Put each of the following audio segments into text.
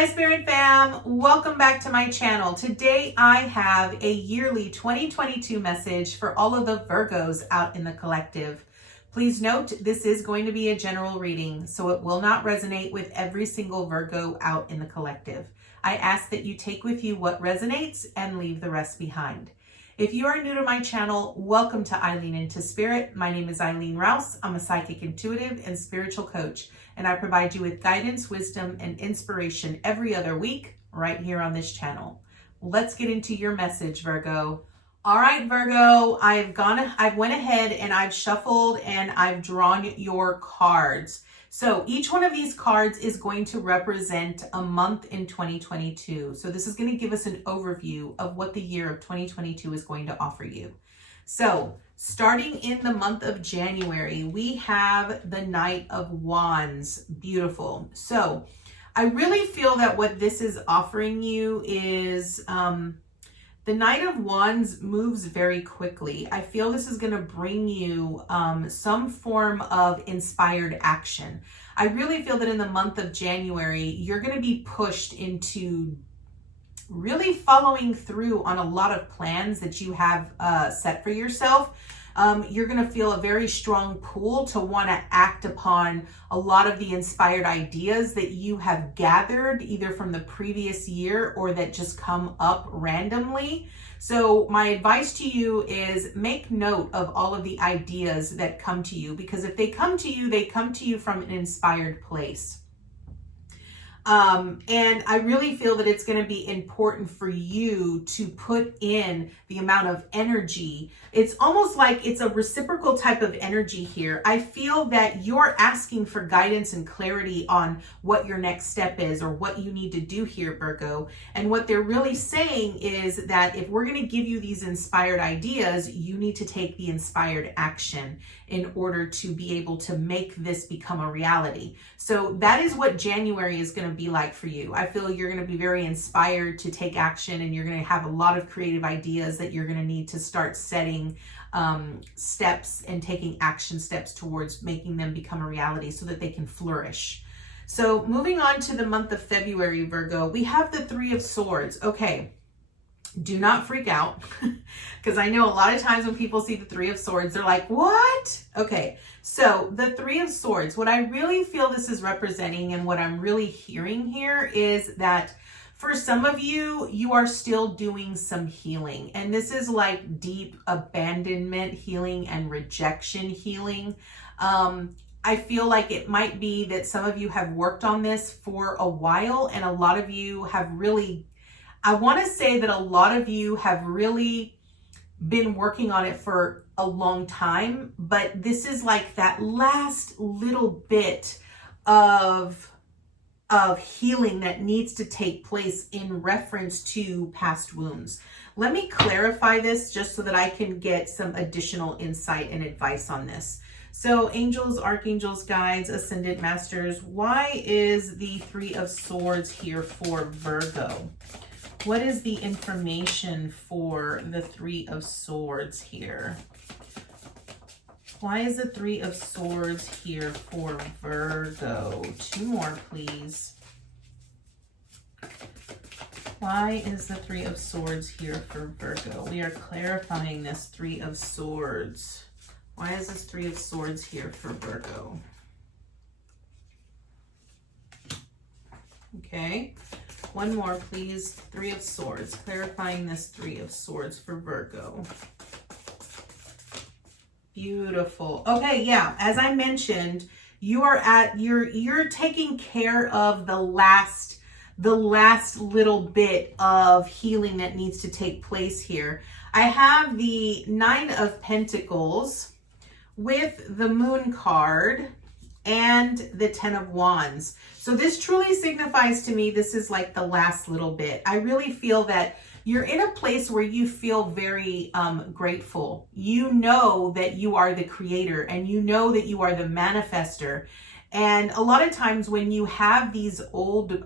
Hi Spirit Fam, welcome back to my channel. Today I have a yearly 2022 message for all of the Virgos out in the collective. Please note this is going to be a general reading, so it will not resonate with every single Virgo out in the collective. I ask that you take with you what resonates and leave the rest behind. If you are new to my channel, welcome to Eileen Into Spirit. My name is Eileen Rouse. I'm a psychic intuitive and spiritual coach, and I provide you with guidance, wisdom, and inspiration every other week right here on this channel. Let's get into your message, Virgo. All right, Virgo, I've went ahead and I've shuffled and I've drawn your cards. So each one of these cards is going to represent a month in 2022. So this is going to give us an overview of what the year of 2022 is going to offer you. So starting in the month of January, we have the Knight of Wands. Beautiful. So I really feel that what this is offering you is the Knight of Wands moves very quickly. I feel this is going to bring you some form of inspired action. I really feel that in the month of January, you're going to be pushed into really following through on a lot of plans that you have set for yourself. You're going to feel a very strong pull to want to act upon a lot of the inspired ideas that you have gathered either from the previous year or that just come up randomly. So my advice to you is make note of all of the ideas that come to you, because if they come to you from an inspired place. And I really feel that it's going to be important for you to put in the amount of energy. It's almost like it's a reciprocal type of energy here. I feel that you're asking for guidance and clarity on what your next step is or what you need to do here, Virgo. And what they're really saying is that if we're going to give you these inspired ideas, you need to take the inspired action in order to be able to make this become a reality. So that is what January is going to be like for you. I feel you're going to be very inspired to take action, and you're going to have a lot of creative ideas that you're going to need to start setting steps and taking action steps towards making them become a reality so that they can flourish. So moving on to the month of February, Virgo, we have the Three of Swords. Okay. Do not freak out, because I know a lot of times when people see the Three of Swords, they're like, what? Okay, so the Three of Swords, what I really feel this is representing and what I'm really hearing here is that for some of you, you are still doing some healing. And this is like deep abandonment healing and rejection healing. I feel like it might be that some of you have worked on this for a while, and a lot of you have really, I want to say that a lot of you have really been working on it for a long time, but this is like that last little bit of healing that needs to take place in reference to past wounds. Let me clarify this just so that I can get some additional insight and advice on this. So angels, archangels, guides, ascended masters, why is the Three of Swords here for Virgo? What is the information for the Three of Swords here? Why is the Three of Swords here for Virgo? Two more, please. Why is the Three of Swords here for Virgo? We are clarifying this Three of Swords. Why is this Three of Swords here for Virgo? Okay. One more, please. Three of Swords. Clarifying this Three of Swords for Virgo. Beautiful. Okay, yeah. As I mentioned, you're taking care of the last little bit of healing that needs to take place here. I have the Nine of Pentacles with the Moon card and the Ten of Wands. So this truly signifies to me this is like the last little bit. I really feel that you're in a place where you feel very grateful. You know that you are the creator, and you know that you are the manifester. And a lot of times when you have these old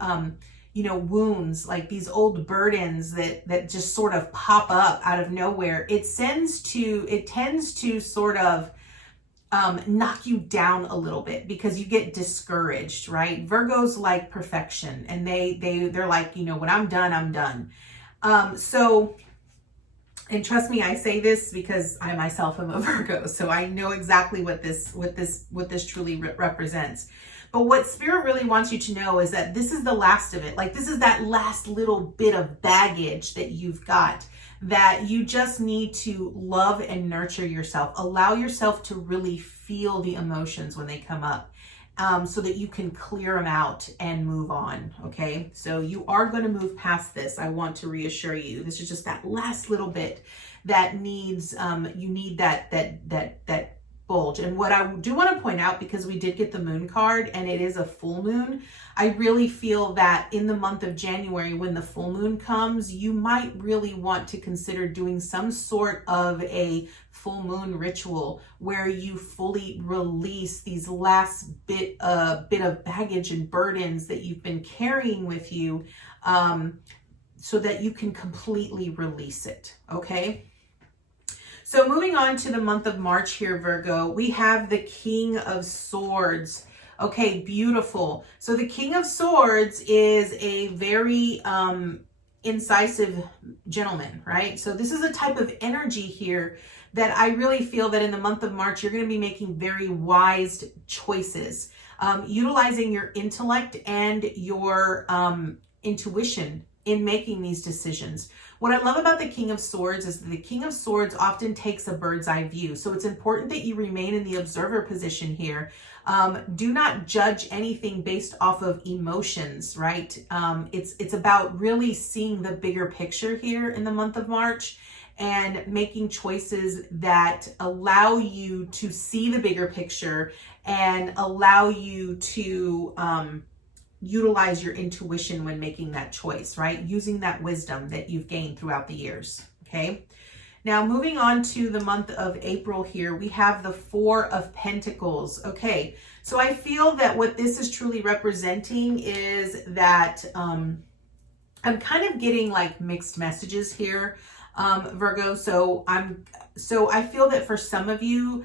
wounds, like these old burdens that just sort of pop up out of nowhere, it tends to sort of knock you down a little bit because you get discouraged, right? Virgo's like perfection, and they're like, you know, when I'm done, I'm done. So, and trust me, I say this because I myself am a Virgo, so I know exactly what this truly represents. But what Spirit really wants you to know is that this is the last of it. Like, this is that last little bit of baggage that you've got, that you just need to love and nurture yourself. Allow yourself to really feel the emotions when they come up, so that you can clear them out and move on. Okay, so you are going to move past this. I want to reassure you, this is just that last little bit that needs, you need that bulge. And what I do want to point out, because we did get the moon card and it is a full moon, I really feel that in the month of January, when the full moon comes, you might really want to consider doing some sort of a full moon ritual where you fully release these last bit of baggage and burdens that you've been carrying with you, so that you can completely release it. Okay. So moving on to the month of March here, Virgo, we have the King of Swords. Okay, beautiful. So the King of Swords is a very incisive gentleman, right? So this is a type of energy here that I really feel that in the month of March, you're going to be making very wise choices, utilizing your intellect and your intuition in making these decisions. What I love about the King of Swords is that the King of Swords often takes a bird's eye view. So it's important that you remain in the observer position here. Do not judge anything based off of emotions, right? It's about really seeing the bigger picture here in the month of March and making choices that allow you to see the bigger picture and allow you to utilize your intuition when making that choice, right? Using that wisdom that you've gained throughout the years, okay? Now, moving on to the month of April here, we have the Four of Pentacles. Okay, so I feel that what this is truly representing is that I'm kind of getting like mixed messages here, Virgo. So I feel that for some of you,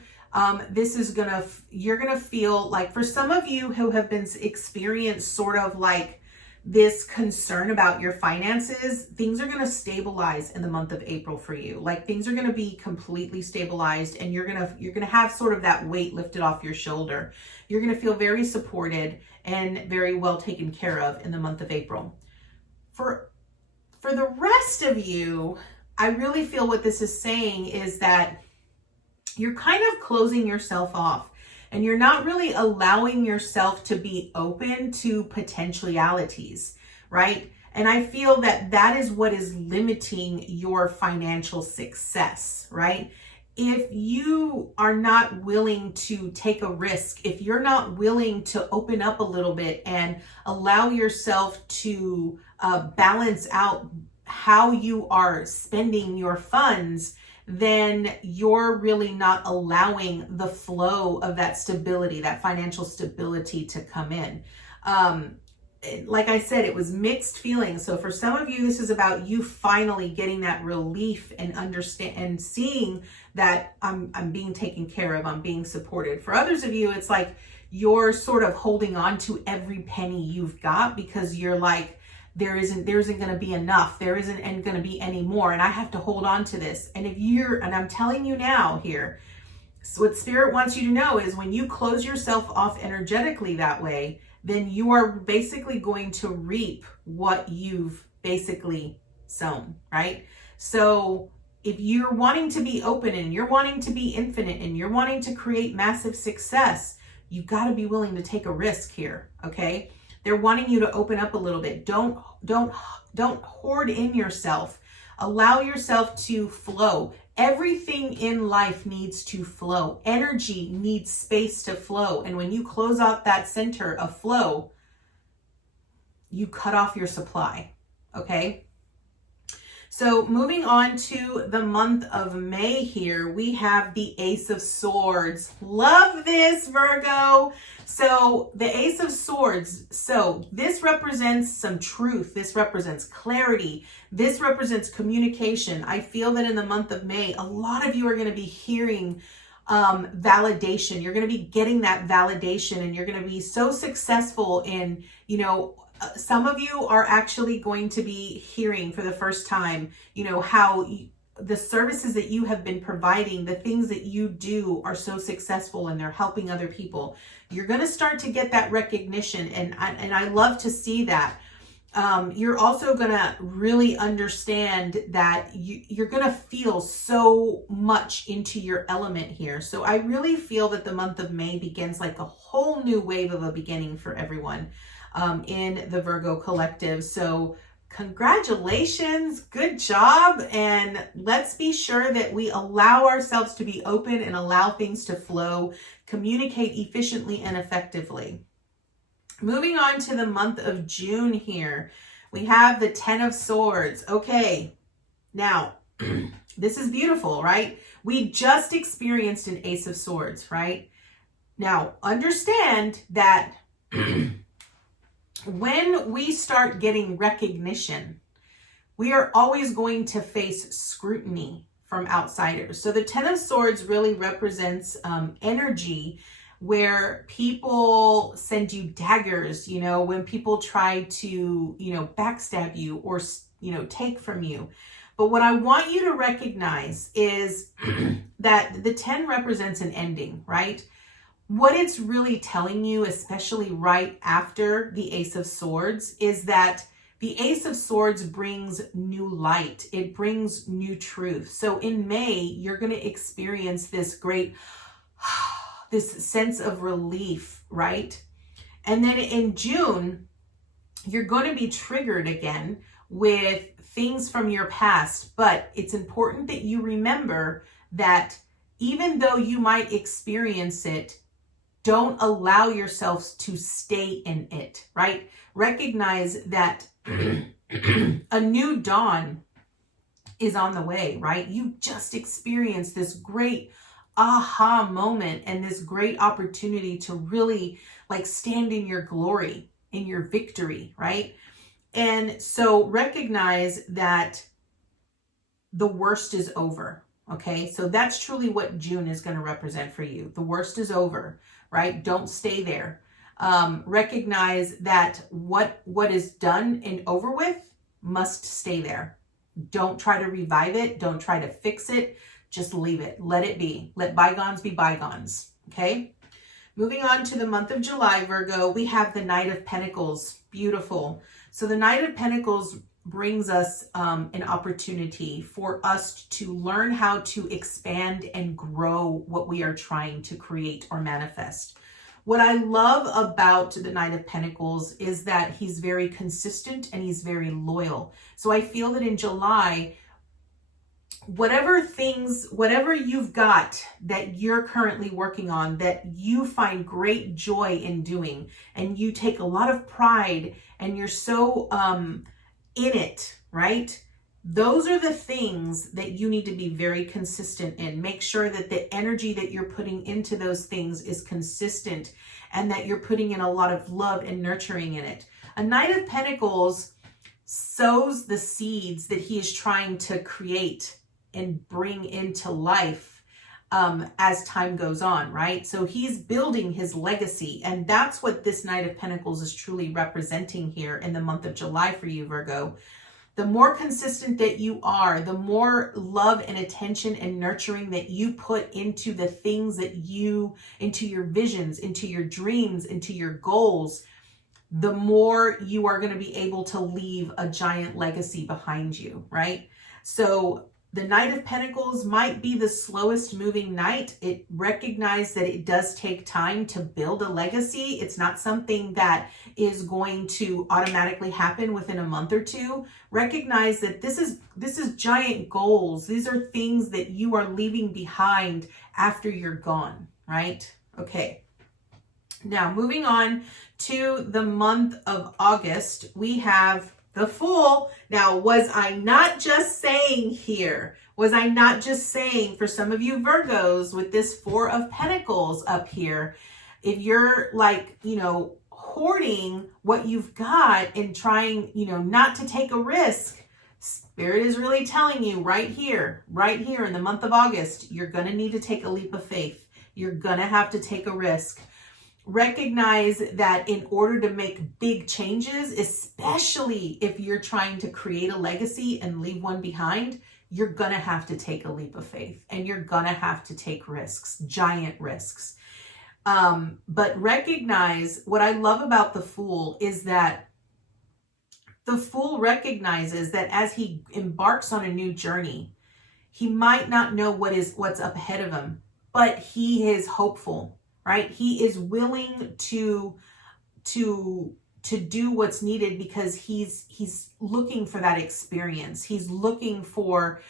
you're gonna feel like, for some of you who have been experienced sort of like this concern about your finances, things are going to stabilize in the month of April for you. Like, things are going to be completely stabilized, and you're going to have sort of that weight lifted off your shoulder. You're going to feel very supported and very well taken care of in the month of April. For the rest of you, I really feel what this is saying is that you're kind of closing yourself off, and you're not really allowing yourself to be open to potentialities, right? And I feel that that is what is limiting your financial success, right? If you are not willing to take a risk, if you're not willing to open up a little bit and allow yourself to balance out how you are spending your funds, then you're really not allowing the flow of that stability, that financial stability, to come in. Like I said, it was mixed feelings. So for some of you, this is about you finally getting that relief and understand and seeing that I'm being taken care of, I'm being supported. For others of you, it's like you're sort of holding on to every penny you've got because you're like, there isn't going to be enough. There isn't going to be any more. And I have to hold on to this. And and I'm telling you now here, so what Spirit wants you to know is when you close yourself off energetically that way, then you are basically going to reap what you've basically sown, right? So if you're wanting to be open and you're wanting to be infinite and you're wanting to create massive success, you've got to be willing to take a risk here, okay? They're wanting you to open up a little bit. Don't hoard in yourself. Allow yourself to flow. Everything in life needs to flow. Energy needs space to flow. And when you close out that center of flow, you cut off your supply, okay? So moving on to the month of May here, we have the Ace of Swords. Love this, Virgo. So the Ace of Swords, so this represents some truth. This represents clarity. This represents communication. I feel that in the month of May, a lot of you are going to be hearing validation. You're going to be getting that validation, and you're going to be so successful in, some of you are actually going to be hearing for the first time, how the services that you have been providing, the things that you do are so successful and they're helping other people. You're going to start to get that recognition. And I love to see that. You're also going to really understand that you're going to feel so much into your element here. So I really feel that the month of May begins like a whole new wave of a beginning for everyone in the Virgo collective. So congratulations, good job. And let's be sure that we allow ourselves to be open and allow things to flow, communicate efficiently and effectively. Moving on to the month of June here, we have the 10 of Swords. Okay, now this is beautiful, right? We just experienced an Ace of Swords, right? Now, understand that when we start getting recognition, we are always going to face scrutiny from outsiders. So the 10 of Swords really represents energy where people send you daggers, when people try to, backstab you or, take from you. But what I want you to recognize is that the 10 represents an ending, right? What it's really telling you, especially right after the Ace of Swords, is that the Ace of Swords brings new light. It brings new truth. So in May, you're going to experience this great this sense of relief, right? And then in June, you're going to be triggered again with things from your past. But it's important that you remember that even though you might experience it, don't allow yourselves to stay in it, right? Recognize that a new dawn is on the way, right? You just experienced this great aha moment and this great opportunity to really stand in your glory, in your victory, right? And so recognize that the worst is over, okay? So that's truly what June is going to represent for you. The worst is over, right? Don't stay there. Recognize that what is done and over with must stay there. Don't try to revive it. Don't try to fix it. Just leave it. Let it be. Let bygones be bygones. Okay? Moving on to the month of July, Virgo, we have the Knight of Pentacles. Beautiful. So the Knight of Pentacles brings us an opportunity for us to learn how to expand and grow what we are trying to create or manifest. What I love about the Knight of Pentacles is that he's very consistent and he's very loyal. So I feel that in July, whatever you've got that you're currently working on, that you find great joy in doing, and you take a lot of pride and you're so in it, right? Those are the things that you need to be very consistent in. Make sure that the energy that you're putting into those things is consistent and that you're putting in a lot of love and nurturing in it. A Knight of Pentacles sows the seeds that he is trying to create and bring into life as time goes on, right? So he's building his legacy, and that's what this Knight of Pentacles is truly representing here in the month of July for you, Virgo. The more consistent that you are, the more love and attention and nurturing that you put into the things that into your visions, into your dreams, into your goals, the more you are going to be able to leave a giant legacy behind you, right? So the Knight of Pentacles might be the slowest moving knight. It recognizes that it does take time to build a legacy. It's not something that is going to automatically happen within a month or two. Recognize that this is giant goals. These are things that you are leaving behind after you're gone, right? Okay. Now, moving on to the month of August, we have the Fool. Now, was I not just saying here? Was I not just saying for some of you Virgos with this Four of Pentacles up here, if you're hoarding what you've got and trying, not to take a risk, Spirit is really telling you right here in the month of August, you're going to need to take a leap of faith. You're going to have to take a risk. Recognize that in order to make big changes, especially if you're trying to create a legacy and leave one behind, you're going to have to take a leap of faith, and you're going to have to take risks, giant risks. But recognize, what I love about the Fool is that the Fool recognizes that as he embarks on a new journey, he might not know what's up ahead of him, but he is hopeful, right? He is willing to do what's needed because he's looking for that experience. He's looking for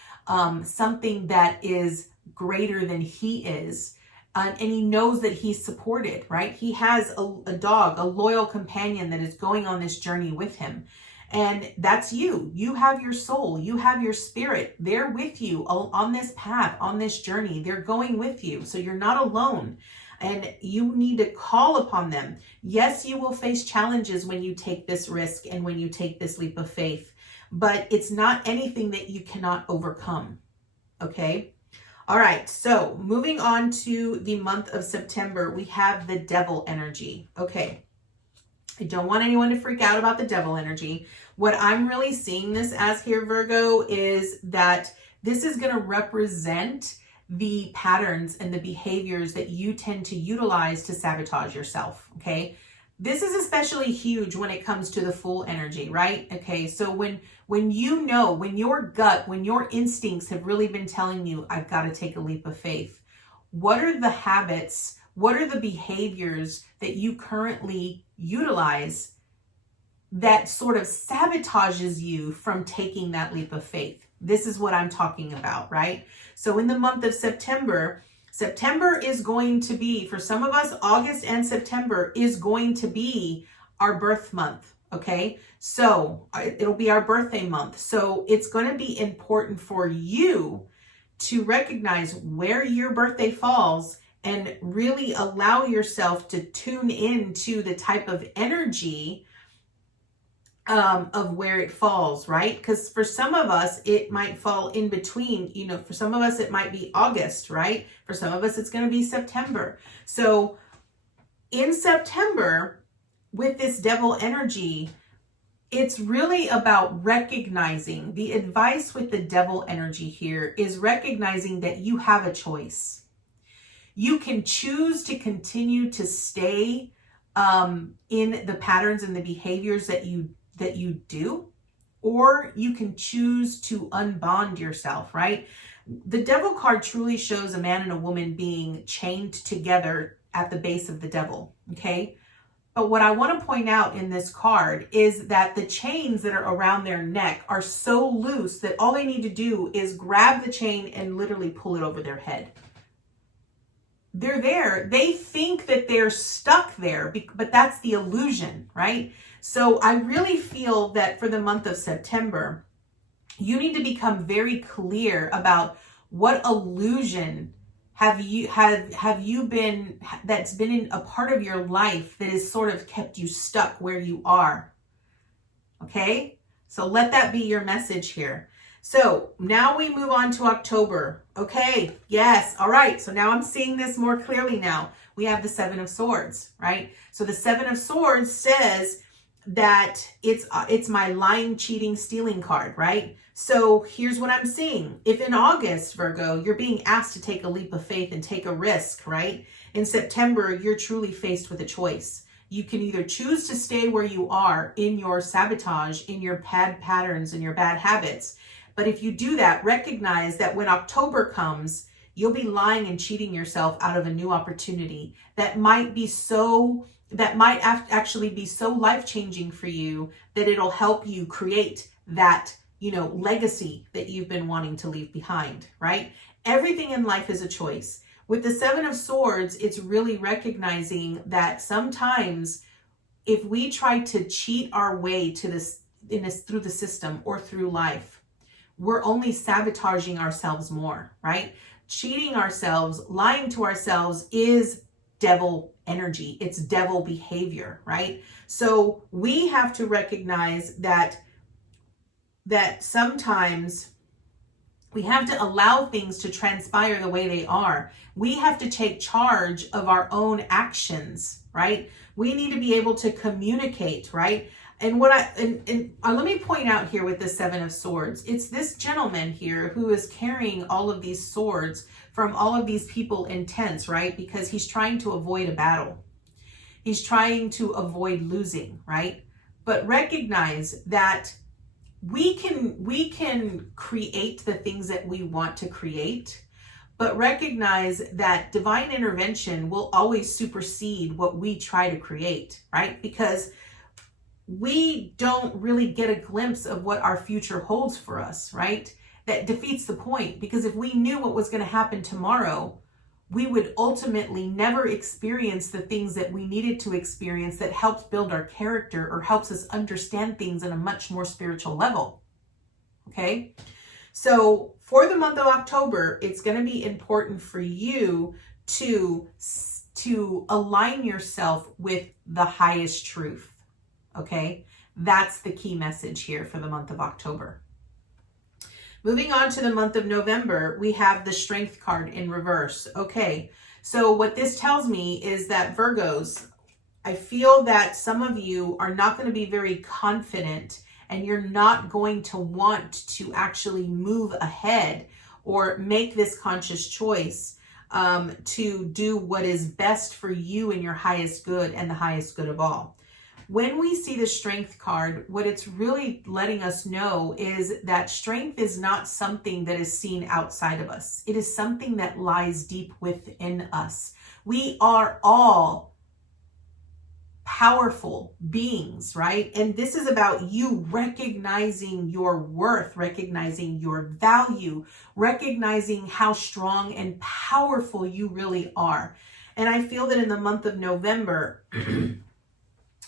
something that is greater than he is. And he knows that he's supported, right? He has a dog, a loyal companion that is going on this journey with him. And that's you. You have your soul. You have your spirit. They're with you on this path, on this journey. They're going with you. So you're not alone. And you need to call upon them. Yes, you will face challenges when you take this risk and when you take this leap of faith. But it's not anything that you cannot overcome. Okay? All right. So moving on to the month of September, we have the Devil energy. Okay. I don't want anyone to freak out about the Devil energy. What I'm really seeing this as here, Virgo, is that this is going to represent the patterns and the behaviors that you tend to utilize to sabotage yourself. Okay. This is especially huge when it comes to the Fool energy, right? Okay. So when you know, when your gut, when your instincts have really been telling you, I've got to take a leap of faith, what are the habits, what are the behaviors that you currently utilize that sort of sabotages you from taking that leap of faith? This is what I'm talking about, right? So in the month of September is going to be, for some of us, August and September is going to be our birth month, okay? So it'll be our birthday month. So it's going to be important for you to recognize where your birthday falls and really allow yourself to tune into the type of energy of where it falls, right? Because for some of us, it might fall in between, for some of us, it might be August, right? For some of us, it's going to be September. So in September, with this Devil energy, it's really about recognizing, the advice with the Devil energy here is recognizing that you have a choice. You can choose to continue to stay in the patterns and the behaviors that you do, or you can choose to unbond yourself, right? The Devil card truly shows a man and a woman being chained together at the base of the devil, okay? But what I want to point out in this card is that the chains that are around their neck are so loose that all they need to do is grab the chain and literally pull it over their head. They're there. They think that they're stuck there, but that's the illusion, right? So I really feel that for the month of September, you need to become very clear about what illusion have you been, that's been in a part of your life that has sort of kept you stuck where you are. Okay? So let that be your message here. So now we move on to October. Okay, yes, all right. So now I'm seeing this more clearly now. We have the Seven of Swords, right? So the Seven of Swords says that it's my lying, cheating, stealing card, right? So here's what I'm seeing. If in August, Virgo, you're being asked to take a leap of faith and take a risk, right? In September, you're truly faced with a choice. You can either choose to stay where you are in your sabotage, in your bad patterns and your bad habits. But if you do that, recognize that when October comes, you'll be lying and cheating yourself out of a new opportunity that might actually be so life-changing for you that it'll help you create that, legacy that you've been wanting to leave behind, right? Everything in life is a choice. With the Seven of Swords, it's really recognizing that sometimes if we try to cheat our way to this through the system or through life, we're only sabotaging ourselves more, right? Cheating ourselves, lying to ourselves is devil energy. It's devil behavior, right? So we have to recognize that that sometimes we have to allow things to transpire the way they are. We have to take charge of our own actions, right? We need to be able to communicate, right? And let me point out here with the Seven of Swords, it's this gentleman here who is carrying all of these swords from all of these people in tents, right? Because he's trying to avoid a battle. He's trying to avoid losing, right? But recognize that we can create the things that we want to create, but recognize that divine intervention will always supersede what we try to create, right? Because we don't really get a glimpse of what our future holds for us, right? That defeats the point, because if we knew what was going to happen tomorrow, we would ultimately never experience the things that we needed to experience that helps build our character or helps us understand things on a much more spiritual level. Okay? So for the month of October, it's going to be important for you to align yourself with the highest truth. Okay? That's the key message here for the month of October. Moving on to the month of November, we have the Strength card in reverse. Okay, so what this tells me is that Virgos, I feel that some of you are not going to be very confident, and you're not going to want to actually move ahead or make this conscious choice to do what is best for you and your highest good and the highest good of all. When we see the Strength card, what it's really letting us know is that strength is not something that is seen outside of us. It is something that lies deep within us. We are all powerful beings, right? And this is about you recognizing your worth, recognizing your value, recognizing how strong and powerful you really are. And I feel that in the month of November,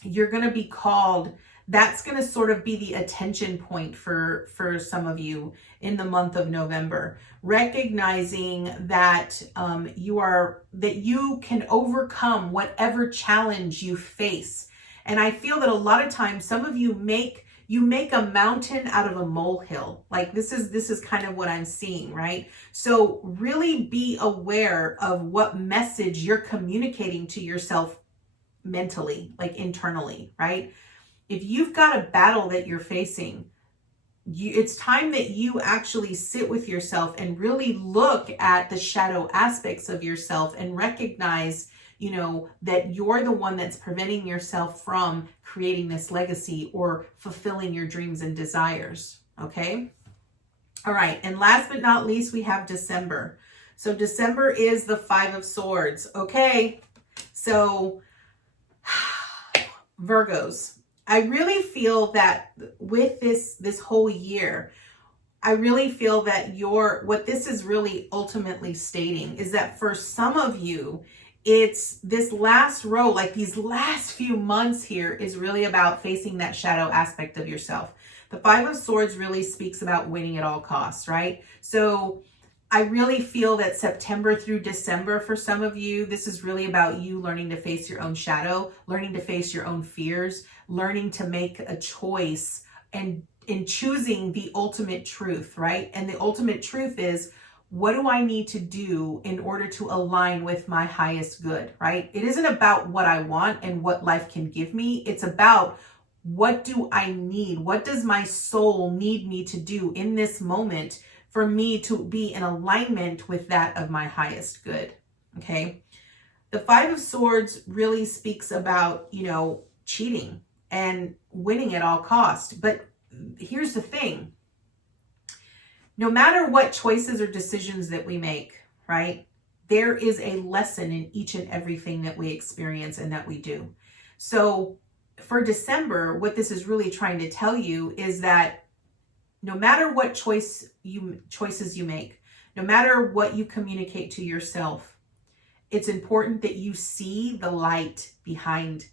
you're going to be called, that's going to sort of be the attention point for some of you in the month of November, recognizing that you can overcome whatever challenge you face. And I feel that a lot of times some of you make a mountain out of a molehill. Like this is kind of what I'm seeing, right? So really be aware of what message you're communicating to yourself mentally, like internally, right? If you've got a battle that you're facing, it's time that you actually sit with yourself and really look at the shadow aspects of yourself and recognize, that you're the one that's preventing yourself from creating this legacy or fulfilling your dreams and desires. Okay. All right. And last but not least, we have December. So December is the Five of Swords. Okay. So Virgos, I really feel that with this whole year, I really feel that what this is really ultimately stating is that for some of you, it's this last row, like these last few months here is really about facing that shadow aspect of yourself. The Five of Swords really speaks about winning at all costs, right? So I really feel that September through December for some of you, this is really about you learning to face your own shadow, learning to face your own fears, learning to make a choice and in choosing the ultimate truth, right? And the ultimate truth is, what do I need to do in order to align with my highest good, right? It isn't about what I want and what life can give me. It's about what do I need? What does my soul need me to do in this moment for me to be in alignment with that of my highest good, okay? The Five of Swords really speaks about, cheating and winning at all costs. But here's the thing. No matter what choices or decisions that we make, right, there is a lesson in each and everything that we experience and that we do. So for December, what this is really trying to tell you is that no matter what choices you make, no matter what you communicate to yourself, it's important that you see the light behind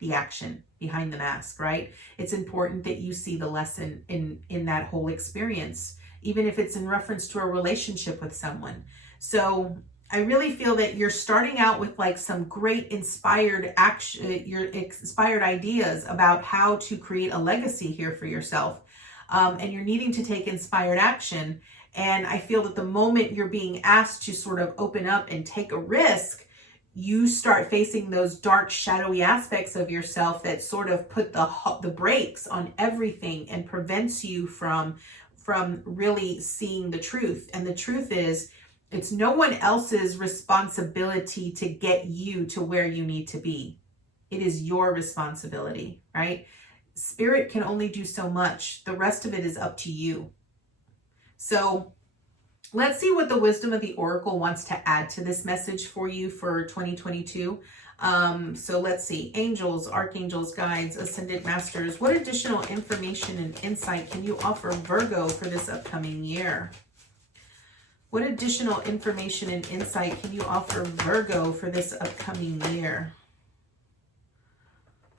the action, behind the mask, right? It's important that you see the lesson in that whole experience, even if it's in reference to a relationship with someone. So I really feel that you're starting out with like some great inspired action, your inspired ideas about how to create a legacy here for yourself. and you're needing to take inspired action. And I feel that the moment you're being asked to sort of open up and take a risk, you start facing those dark, shadowy aspects of yourself that sort of put the brakes on everything and prevents you from really seeing the truth. And the truth is, it's no one else's responsibility to get you to where you need to be. It is your responsibility, right? Spirit can only do so much. The rest of it is up to you. So let's see what the wisdom of the oracle wants to add to this message for you for 2022. So let's see. Angels, archangels, guides, ascended masters. What additional information and insight can you offer Virgo for this upcoming year? What additional information and insight can you offer Virgo for this upcoming year?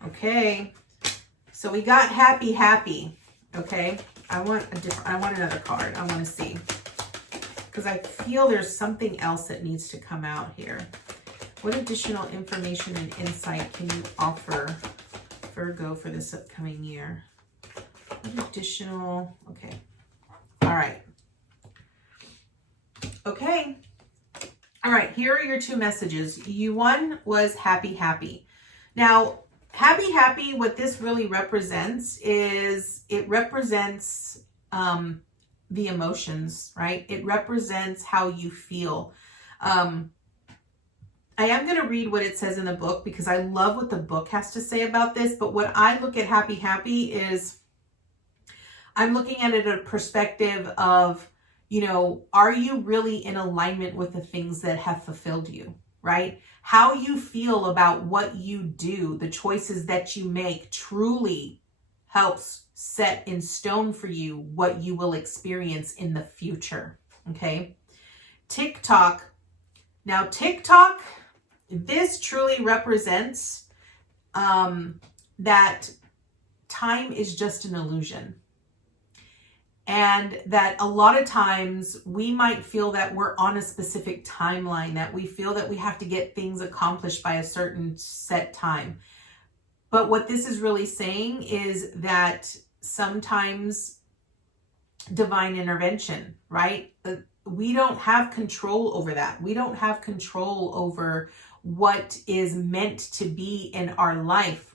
Okay. So we got happy, happy. Okay. I want another card. I want to see, because I feel there's something else that needs to come out here. What additional information and insight can you offer Virgo for this upcoming year? What additional, okay. All right. Okay. All right. Here are your two messages. One was happy, happy. Now, happy, happy, what this really represents is it represents the emotions, right? It represents how you feel. I am going to read what it says in the book because I love what the book has to say about this. But what I look at happy, happy is I'm looking at it at a perspective of, you know, are you really in alignment with the things that have fulfilled you, right? How you feel about what you do, the choices that you make truly helps set in stone for you what you will experience in the future, okay? TikTok. Now, TikTok, this truly represents that time is just an illusion. And that a lot of times we might feel that we're on a specific timeline, that we feel that we have to get things accomplished by a certain set time. But what this is really saying is that sometimes divine intervention, right? We don't have control over that. We don't have control over what is meant to be in our life.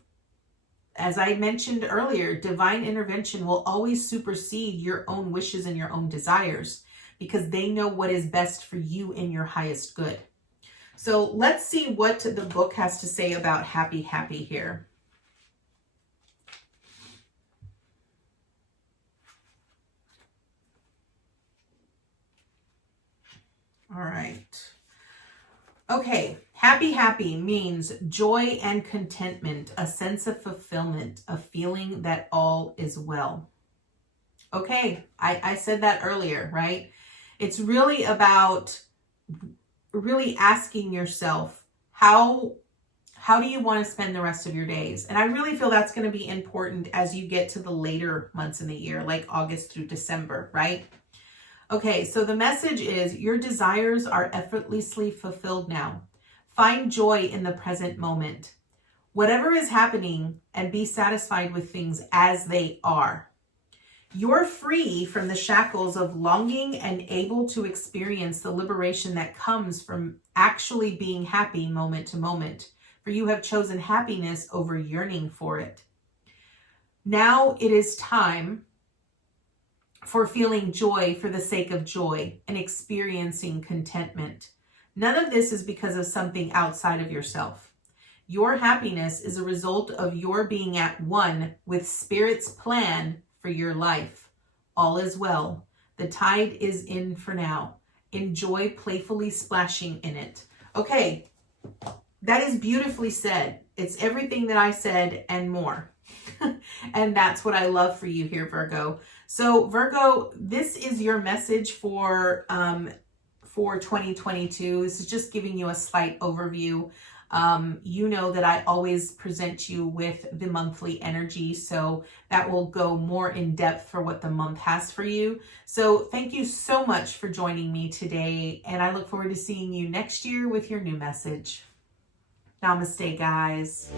As I mentioned earlier, divine intervention will always supersede your own wishes and your own desires because they know what is best for you in your highest good. So let's see what the book has to say about happy, happy here. All right. Okay, happy, happy means joy and contentment, a sense of fulfillment, a feeling that all is well. Okay, I said that earlier, right? It's really about really asking yourself, how do you want to spend the rest of your days? And I really feel that's going to be important as you get to the later months in the year, like August through December, right? Okay, so the message is your desires are effortlessly fulfilled now. Find joy in the present moment. Whatever is happening, and be satisfied with things as they are. You're free from the shackles of longing and able to experience the liberation that comes from actually being happy moment to moment, for you have chosen happiness over yearning for it. Now it is time for feeling joy for the sake of joy and experiencing contentment. None of this is because of something outside of yourself. Your happiness is a result of your being at one with Spirit's plan for your life. All is well. The tide is in for now. Enjoy playfully splashing in it. Okay, that is beautifully said. It's everything that I said and more. And that's what I love for you here, Virgo. So Virgo, this is your message for 2022. This is just giving you a slight overview. You know that I always present you with the monthly energy, so that will go more in depth for what the month has for you. So thank you so much for joining me today, and I look forward to seeing you next year with your new message. Namaste, guys.